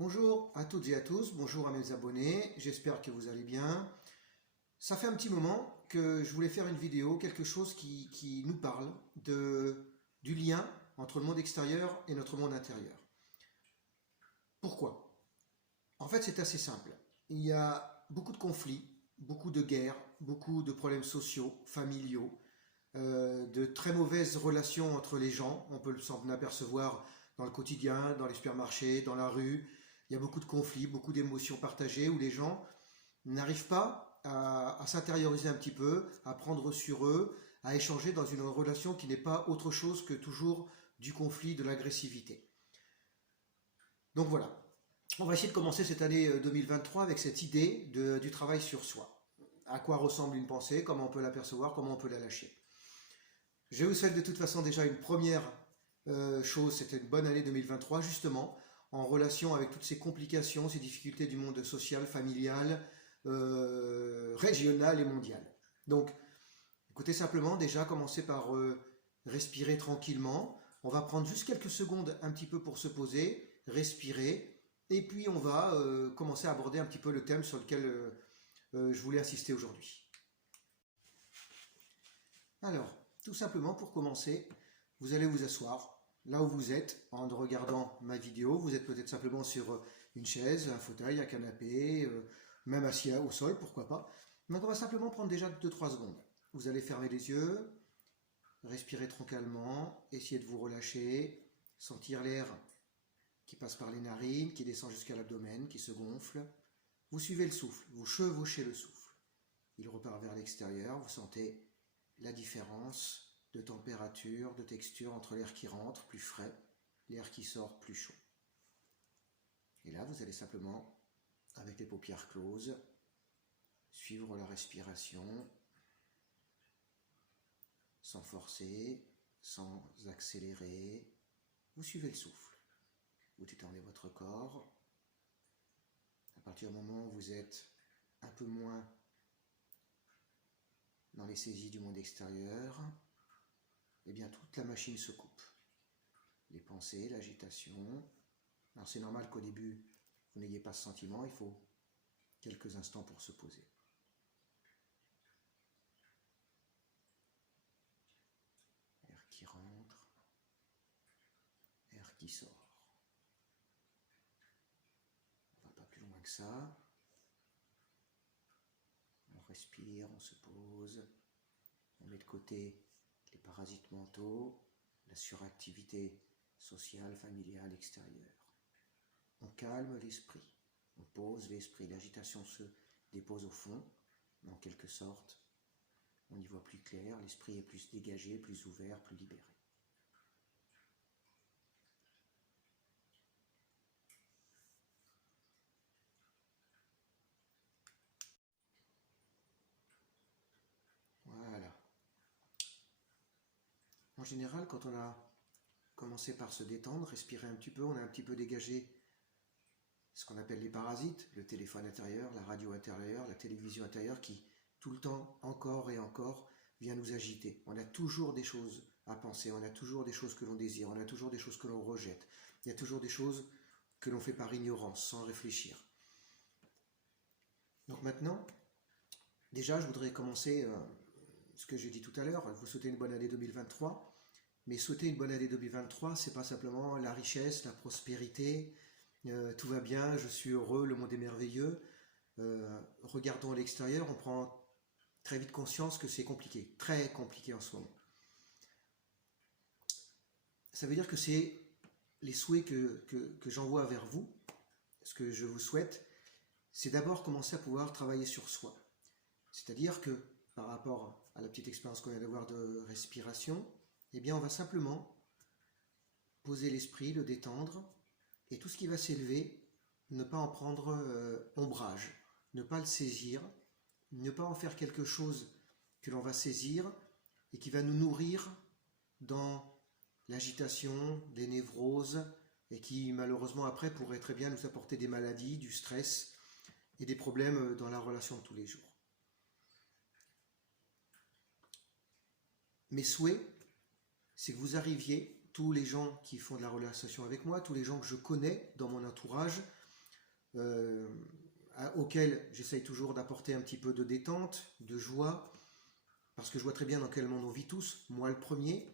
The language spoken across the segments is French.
Bonjour à toutes et à tous, bonjour à mes abonnés, j'espère que vous allez bien. Ça fait un petit moment que je voulais faire une vidéo, quelque chose qui nous parle du lien entre le monde extérieur et notre monde intérieur. Pourquoi? En fait, c'est assez simple. Il y a beaucoup de conflits, beaucoup de guerres, beaucoup de problèmes sociaux, familiaux, de très mauvaises relations entre les gens. On peut s'en apercevoir dans le quotidien, dans les supermarchés, dans la rue. Il y a beaucoup de conflits, beaucoup d'émotions partagées où les gens n'arrivent pas à s'intérioriser un petit peu, à prendre sur eux, à échanger dans une relation qui n'est pas autre chose que toujours du conflit, de l'agressivité. Donc voilà, on va essayer de commencer cette année 2023 avec cette idée du travail sur soi. À quoi ressemble une pensée, comment on peut l'apercevoir, comment on peut la lâcher. Je vous souhaite de toute façon déjà une première chose, c'était une bonne année 2023 justement, en relation avec toutes ces complications, ces difficultés du monde social, familial, régional et mondial. Donc, écoutez simplement déjà, commencez par respirer tranquillement. On va prendre juste quelques secondes un petit peu pour se poser, respirer, et puis on va commencer à aborder un petit peu le thème sur lequel je voulais insister aujourd'hui. Alors, tout simplement pour commencer, vous allez vous asseoir là où vous êtes en regardant ma vidéo. Vous êtes peut-être simplement sur une chaise, un fauteuil, un canapé, même assis au sol, pourquoi pas. Donc on va simplement prendre déjà 2-3 secondes. Vous allez fermer les yeux, respirer tranquillement, essayer de vous relâcher, sentir l'air qui passe par les narines, qui descend jusqu'à l'abdomen, qui se gonfle. Vous suivez le souffle, vous chevauchez le souffle. Il repart vers l'extérieur, vous sentez la différence de température, de texture entre l'air qui rentre, plus frais, l'air qui sort, plus chaud. Et là, vous allez simplement, avec les paupières closes, suivre la respiration, sans forcer, sans accélérer. Vous suivez le souffle. Vous détendez votre corps. À partir du moment où vous êtes un peu moins dans les saisies du monde extérieur, eh bien toute la machine se coupe. Les pensées, l'agitation. Alors c'est normal qu'au début, vous n'ayez pas ce sentiment, il faut quelques instants pour se poser. Air qui rentre, air qui sort. On ne va pas plus loin que ça. On respire, on se pose, on met de côté les parasites mentaux, la suractivité sociale, familiale, extérieure. On calme l'esprit, on pose l'esprit, l'agitation se dépose au fond, en quelque sorte, on y voit plus clair, l'esprit est plus dégagé, plus ouvert, plus libéré. Voilà. En général, quand on a commencé par se détendre, respirer un petit peu, on a un petit peu dégagé ce qu'on appelle les parasites, le téléphone intérieur, la radio intérieure, la télévision intérieure qui, tout le temps, encore et encore, vient nous agiter. On a toujours des choses à penser, on a toujours des choses que l'on désire, on a toujours des choses que l'on rejette. Il y a toujours des choses que l'on fait par ignorance, sans réfléchir. Donc maintenant, déjà, je voudrais commencer ce que j'ai dit tout à l'heure, vous souhaitez une bonne année 2023, mais souhaiter une bonne année 2023, c'est pas simplement la richesse, la prospérité, tout va bien, je suis heureux, le monde est merveilleux. Regardons à l'extérieur, on prend très vite conscience que c'est compliqué, très compliqué en ce moment. Ça veut dire que c'est les souhaits que j'envoie vers vous, ce que je vous souhaite, c'est d'abord commencer à pouvoir travailler sur soi. C'est-à-dire que par rapport à la petite expérience qu'on vient d'avoir de respiration, eh bien on va simplement poser l'esprit, le détendre, et tout ce qui va s'élever, ne pas en prendre ombrage, ne pas le saisir, ne pas en faire quelque chose que l'on va saisir et qui va nous nourrir dans l'agitation, des névroses, et qui malheureusement après pourrait très bien nous apporter des maladies, du stress et des problèmes dans la relation de tous les jours. Mes souhaits, c'est que vous arriviez, tous les gens qui font de la relation avec moi, tous les gens que je connais dans mon entourage, euh, auquel j'essaye toujours d'apporter un petit peu de détente, de joie, parce que je vois très bien dans quel monde on vit tous, moi le premier.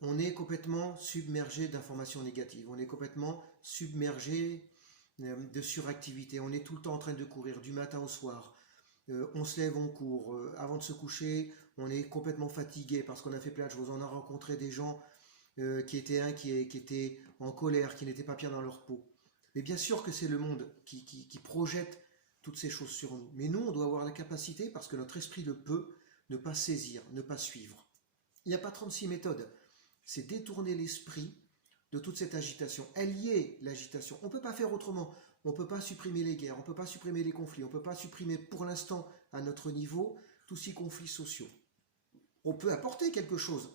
On est complètement submergé d'informations négatives, on est complètement submergé de suractivité, on est tout le temps en train de courir du matin au soir. On se lève, on court, avant de se coucher, on est complètement fatigué parce qu'on a fait plein de choses, on a rencontré des gens qui étaient inquiets, qui étaient en colère, qui n'étaient pas bien dans leur peau. Mais bien sûr que c'est le monde qui projette toutes ces choses sur nous. Mais nous, on doit avoir la capacité, parce que notre esprit le peut, ne pas saisir, ne pas suivre. Il n'y a pas 36 méthodes. C'est détourner l'esprit de toute cette agitation. Elle y est, l'agitation. On ne peut pas faire autrement. On ne peut pas supprimer les guerres, on ne peut pas supprimer les conflits, on ne peut pas supprimer pour l'instant, à notre niveau, tous ces conflits sociaux. On peut apporter quelque chose.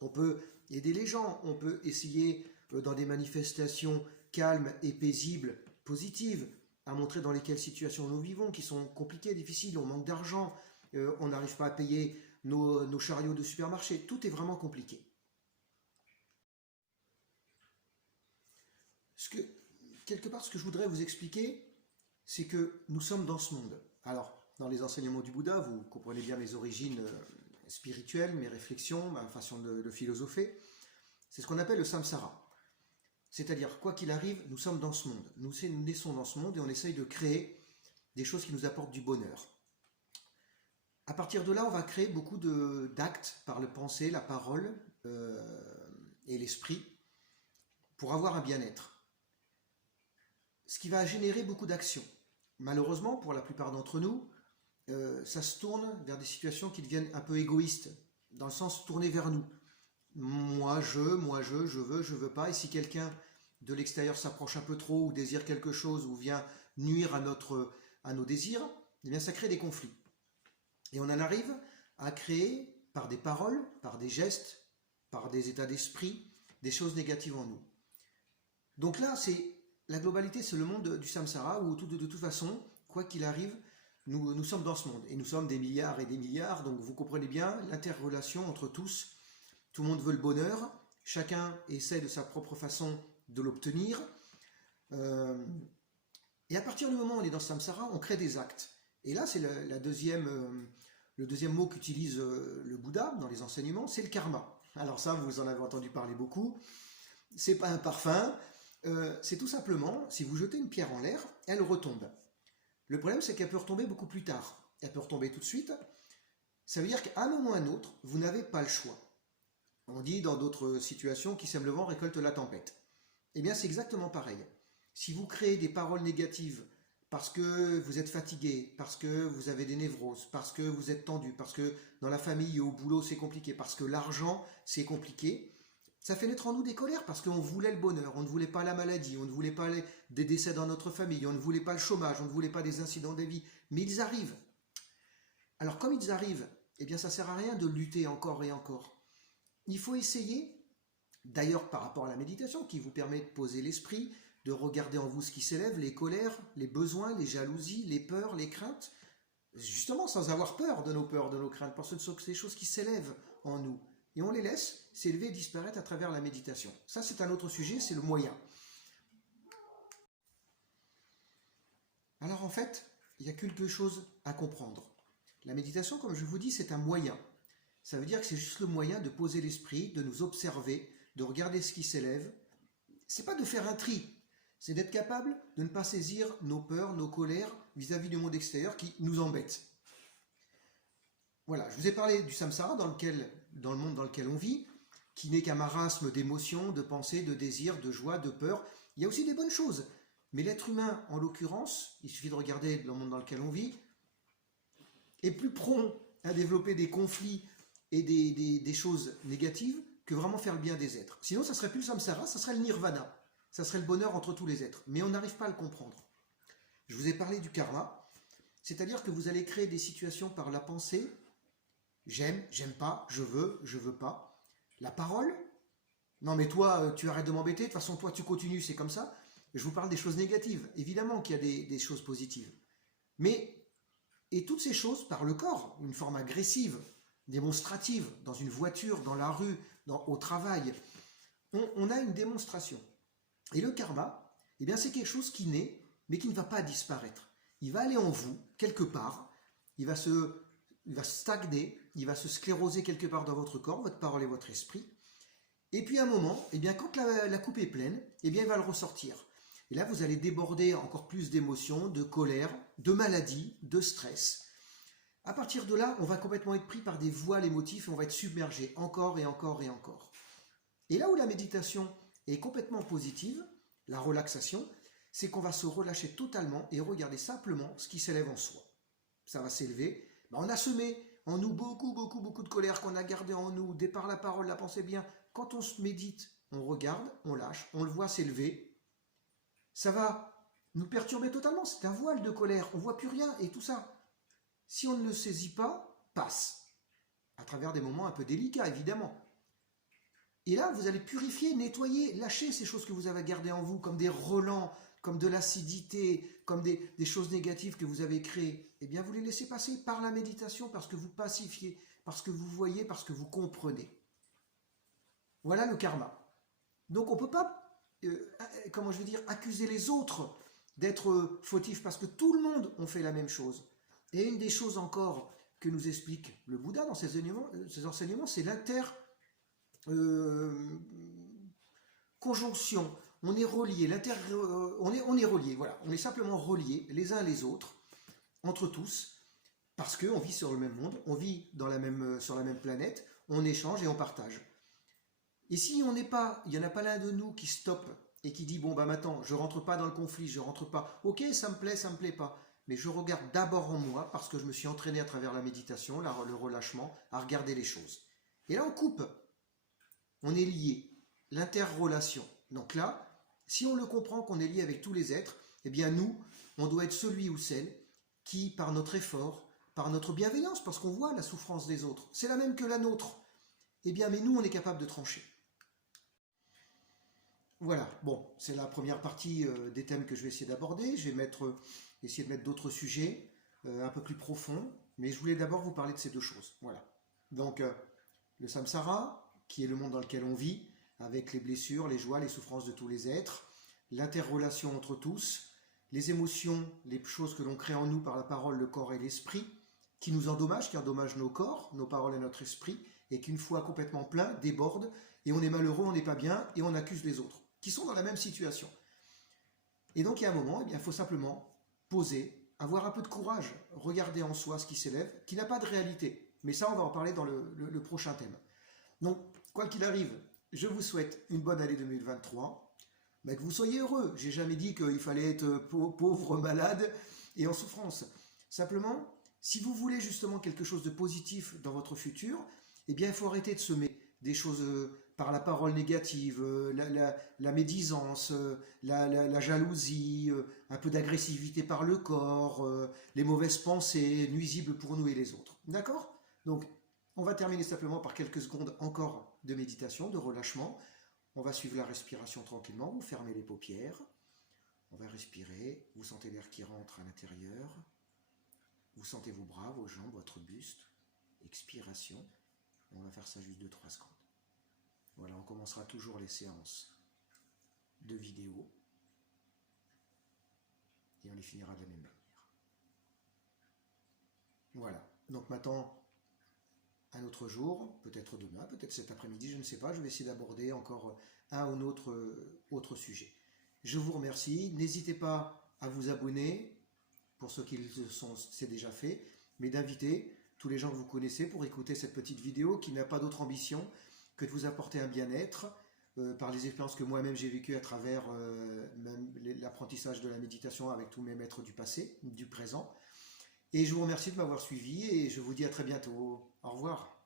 On peut aider les gens, on peut essayer dans des manifestations calmes et paisibles, positives, à montrer dans lesquelles situations nous vivons, qui sont compliquées, difficiles, on manque d'argent, on n'arrive pas à payer nos chariots de supermarché, tout est vraiment compliqué. Quelque part, ce que je voudrais vous expliquer, c'est que nous sommes dans ce monde. Alors, dans les enseignements du Bouddha, vous comprenez bien mes origines spirituelles, mes réflexions, ma façon de philosopher. C'est ce qu'on appelle le samsara. C'est-à-dire, quoi qu'il arrive, nous sommes dans ce monde. Nous naissons dans ce monde et on essaye de créer des choses qui nous apportent du bonheur. À partir de là, on va créer beaucoup d'actes par le pensée, la parole et l'esprit pour avoir un bien-être. Ce qui va générer beaucoup d'actions. Malheureusement, pour la plupart d'entre nous, ça se tourne vers des situations qui deviennent un peu égoïstes, dans le sens tourné vers nous. Moi je veux, je veux pas. Et si quelqu'un de l'extérieur s'approche un peu trop ou désire quelque chose ou vient nuire à nos désirs, eh bien ça crée des conflits. Et on en arrive à créer par des paroles, par des gestes, par des états d'esprit, des choses négatives en nous. Donc là, la globalité, c'est le monde du samsara où de toute façon, quoi qu'il arrive, nous sommes dans ce monde. Et nous sommes des milliards et des milliards, donc vous comprenez bien l'interrelation entre tous. Tout le monde veut le bonheur, chacun essaie de sa propre façon de l'obtenir. Et à partir du moment où on est dans ce samsara, on crée des actes. Et là, c'est le deuxième mot qu'utilise le Bouddha dans les enseignements, c'est le karma. Alors ça, vous en avez entendu parler beaucoup. C'est pas un parfum, c'est tout simplement, si vous jetez une pierre en l'air, elle retombe. Le problème, c'est qu'elle peut retomber beaucoup plus tard. Elle peut retomber tout de suite. Ça veut dire qu'à un moment ou à un autre, vous n'avez pas le choix. On dit dans d'autres situations qui sème le vent récolte la tempête. Eh bien, c'est exactement pareil. Si vous créez des paroles négatives parce que vous êtes fatigué, parce que vous avez des névroses, parce que vous êtes tendu, parce que dans la famille, au boulot, c'est compliqué, parce que l'argent, c'est compliqué, ça fait naître en nous des colères parce qu'on voulait le bonheur, on ne voulait pas la maladie, on ne voulait pas des décès dans notre famille, on ne voulait pas le chômage, on ne voulait pas des incidents de vie, mais ils arrivent. Alors comme ils arrivent, eh bien ça ne sert à rien de lutter encore et encore. Il faut essayer, d'ailleurs par rapport à la méditation qui vous permet de poser l'esprit, de regarder en vous ce qui s'élève, les colères, les besoins, les jalousies, les peurs, les craintes, justement sans avoir peur, de nos craintes, parce que ce sont ces choses qui s'élèvent en nous. Et on les laisse s'élever et disparaître à travers la méditation. Ça, c'est un autre sujet, c'est le moyen. Alors en fait, il y a quelque chose à comprendre. La méditation, comme je vous dis, c'est un moyen. Ça veut dire que c'est juste le moyen de poser l'esprit, de nous observer, de regarder ce qui s'élève. C'est pas de faire un tri, c'est d'être capable de ne pas saisir nos peurs, nos colères vis-à-vis du monde extérieur qui nous embête. Voilà, je vous ai parlé du samsara dans le monde dans lequel on vit, qui n'est qu'un marasme d'émotions, de pensées, de désirs, de joie, de peur. Il y a aussi des bonnes choses. Mais l'être humain, en l'occurrence, il suffit de regarder le monde dans lequel on vit, est plus prompt à développer des conflits et des choses négatives que vraiment faire le bien des êtres. Sinon, ça serait plus le samsara, ça serait le nirvana. Ça serait le bonheur entre tous les êtres. Mais on n'arrive pas à le comprendre. Je vous ai parlé du karma, c'est-à-dire que vous allez créer des situations par la pensée. J'aime, j'aime pas, je veux pas. La parole, non mais toi, tu arrêtes de m'embêter, de toute façon toi tu continues, c'est comme ça. Je vous parle des choses négatives. Évidemment qu'il y a des choses positives. Et toutes ces choses par le corps, une forme agressive, démonstrative, dans une voiture, dans la rue, au travail, on a une démonstration. Et le karma, eh bien c'est quelque chose qui naît mais qui ne va pas disparaître. Il va aller en vous, quelque part, il va stagner, il va se scléroser quelque part dans votre corps, votre parole et votre esprit. Et puis à un moment, eh bien, quand la coupe est pleine, eh bien, il va le ressortir. Et là, vous allez déborder encore plus d'émotions, de colère, de maladie, de stress. À partir de là, on va complètement être pris par des voiles émotifs et on va être submergé encore et encore et encore. Et là où la méditation est complètement positive, la relaxation, c'est qu'on va se relâcher totalement et regarder simplement ce qui s'élève en soi. Ça va s'élever. On a semé en nous beaucoup de colère qu'on a gardé en nous, dès par la parole, la pensée bien. Quand on se médite, on regarde, on lâche, on le voit s'élever. Ça va nous perturber totalement. C'est un voile de colère. On ne voit plus rien et tout ça. Si on ne le saisit pas, passe. À travers des moments un peu délicats, évidemment. Et là, vous allez purifier, nettoyer, lâcher ces choses que vous avez gardées en vous, comme des relents, comme de l'acidité, comme des choses négatives que vous avez créées. Eh bien, vous les laissez passer par la méditation, parce que vous pacifiez, parce que vous voyez, parce que vous comprenez. Voilà le karma. Donc, on ne peut pas, accuser les autres d'être fautifs, parce que tout le monde a fait la même chose. Et une des choses encore que nous explique le Bouddha dans ses enseignements, c'est l'interconjonction. On est reliés, on est reliés, voilà. On est simplement reliés les uns les autres, entre tous, parce qu'on vit sur le même monde, on vit sur la même planète, on échange et on partage. Et si il n'y en a pas l'un de nous qui stoppe et qui dit, bon, bah maintenant, je ne rentre pas dans le conflit, je ne rentre pas, ok, ça me plaît pas, mais je regarde d'abord en moi, parce que je me suis entraîné à travers la méditation, le relâchement, à regarder les choses. Et là, on coupe. On est lié. L'interrelation. Donc là, si on le comprend qu'on est lié avec tous les êtres, eh bien nous, on doit être celui ou celle qui, par notre effort, par notre bienveillance, parce qu'on voit la souffrance des autres, c'est la même que la nôtre, eh bien, mais nous, on est capable de trancher. Voilà, bon, c'est la première partie des thèmes que je vais essayer d'aborder. Je vais essayer de mettre d'autres sujets un peu plus profonds, mais je voulais d'abord vous parler de ces deux choses. Voilà. Donc, le samsara, qui est le monde dans lequel on vit, avec les blessures, les joies, les souffrances de tous les êtres, l'interrelation entre tous, les émotions, les choses que l'on crée en nous par la parole, le corps et l'esprit, qui nous endommagent, qui endommagent nos corps, nos paroles et notre esprit, et qu'une fois complètement plein, débordent, et on est malheureux, on n'est pas bien, et on accuse les autres, qui sont dans la même situation. Et donc, il y a un moment, il faut simplement poser, avoir un peu de courage, regarder en soi ce qui s'élève, qui n'a pas de réalité. Mais ça, on va en parler dans le prochain thème. Donc, quoi qu'il arrive, je vous souhaite une bonne année 2023, mais que vous soyez heureux. J'ai jamais dit qu'il fallait être pauvre, malade et en souffrance. Simplement, si vous voulez justement quelque chose de positif dans votre futur, eh bien, il faut arrêter de semer des choses par la parole négative, la médisance, la jalousie, un peu d'agressivité par le corps, les mauvaises pensées nuisibles pour nous et les autres. D'accord ? Donc, on va terminer simplement par quelques secondes encore de méditation, de relâchement. On va suivre la respiration tranquillement, vous fermez les paupières, on va respirer, vous sentez l'air qui rentre à l'intérieur, vous sentez vos bras, vos jambes, votre buste, expiration, on va faire ça juste 2-3 secondes. Voilà, on commencera toujours les séances de vidéo et on les finira de la même manière. Voilà, donc maintenant, un autre jour, peut-être demain, peut-être cet après-midi, je ne sais pas, je vais essayer d'aborder encore un ou autre sujet. Je vous remercie, n'hésitez pas à vous abonner, pour ceux qui c'est déjà fait, mais d'inviter tous les gens que vous connaissez pour écouter cette petite vidéo qui n'a pas d'autre ambition que de vous apporter un bien-être par les expériences que moi-même j'ai vécues à travers l'apprentissage de la méditation avec tous mes maîtres du passé, du présent. Et je vous remercie de m'avoir suivi et je vous dis à très bientôt. Au revoir.